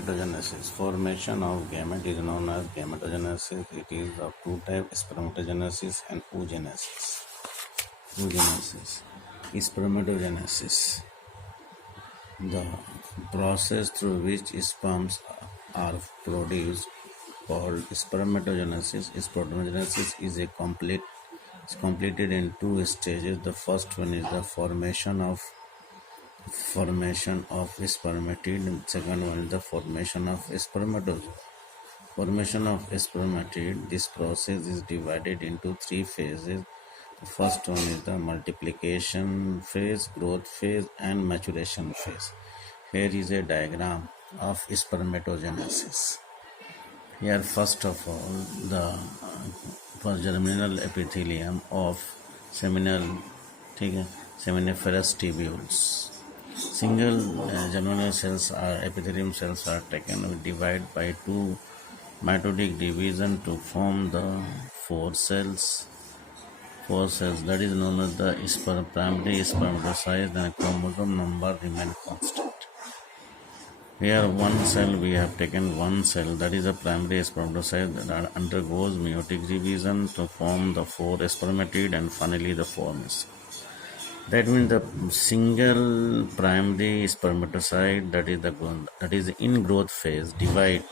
Gametogenesis. Formation of gamete is known as gametogenesis. It is of two types, spermatogenesis and oogenesis. Oogenesis. Spermatogenesis. The process through which sperms are produced, called spermatogenesis. Spermatogenesis is completed in two stages. The first one is the formation of spermatid, and second one is the formation of spermatozoa. Formation of spermatid. This process is divided into three phases. The first one is the multiplication phase, growth phase, and maturation phase. Here is a diagram of spermatogenesis. Here, first of all, the germinal epithelium of seminiferous tubules. Single germinal cells or epithelium cells are taken and divide by two mitotic division to form the four cells that is known as the primary spermatocyte, and chromosome number remain constant. Here we have taken one cell, that is a primary spermatocyte, that undergoes meiotic division to form the four spermatid and finally the four mesocytes. That means the single primary spermatocyte that is in growth phase divide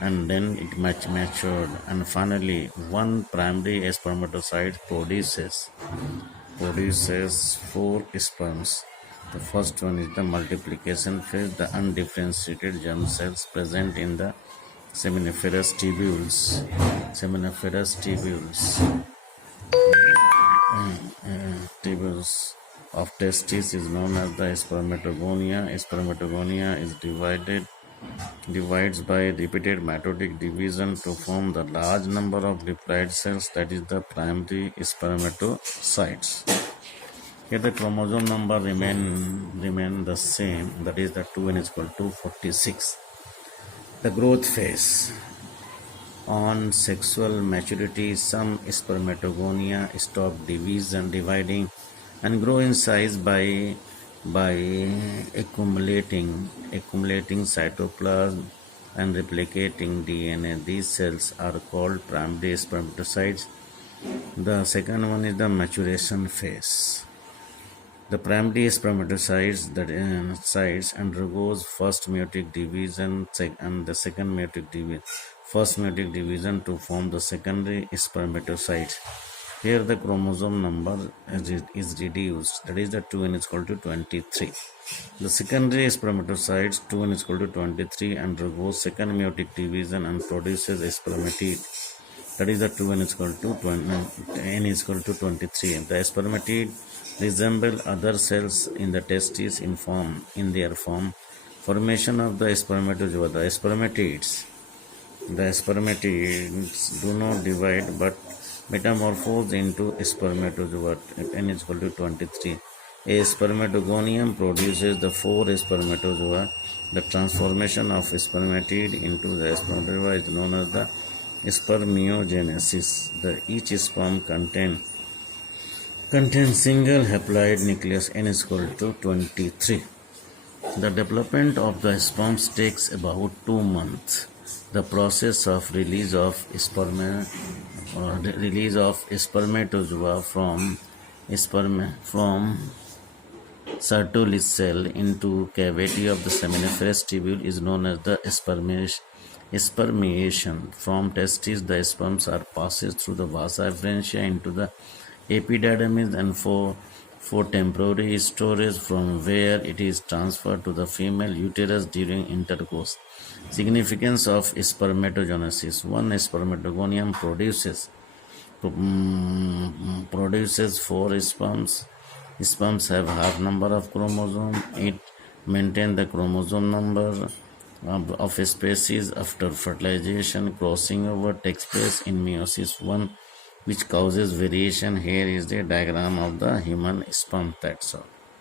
and then it matured, and finally one primary spermatocyte produces four sperms. The first one is the multiplication phase, the undifferentiated germ cells present in the seminiferous tubules. Tubules of testis is known as the spermatogonia. Spermatogonia is divides by repeated mitotic division to form the large number of diploid cells, that is the primary spermatocytes. Here the chromosome number remain the same, that is the 2n is equal to 46. The growth phase. On sexual maturity, some spermatogonia stop dividing and grow in size by accumulating cytoplasm and replicating DNA. These cells are called primary spermatocytes. The second one is the maturation phase. The primary spermatocytes undergoes first meiotic division and the second meiotic division. First meiotic division to form the secondary spermatocytes. Here the chromosome number is reduced, that is the 2n is equal to 23. The secondary spermatocytes 2n is equal to 23 undergoes second meiotic division and produces a spermatid, that is the 2n is equal to n is equal to 23. The spermatid resemble other cells in the testis in their form. Formation of the spermatozoa. The spermatids do not divide but metamorphose into spermatozoa. N is equal to 23. A spermatogonium produces the four spermatozoa. The transformation of spermatid into the spermatozoa is known as the spermiogenesis. Each sperm contains single haploid nucleus. N is equal to 23. The development of the sperms takes about 2 months. The process of release of spermatozoa from Sertoli cell into cavity of the seminiferous tubule is known as the spermiation. From testes, the sperms are passed through the vasa efferentia into the epididymis and for temporary storage, from where it is transferred to the female uterus during intercourse. Significance of spermatogenesis. One spermatogonium produces four sperms. Sperms have half number of chromosomes. It maintains the chromosome number of species. After fertilization, crossing over takes place in meiosis 1, which causes variation. Here is the diagram of the human sperm. That's all.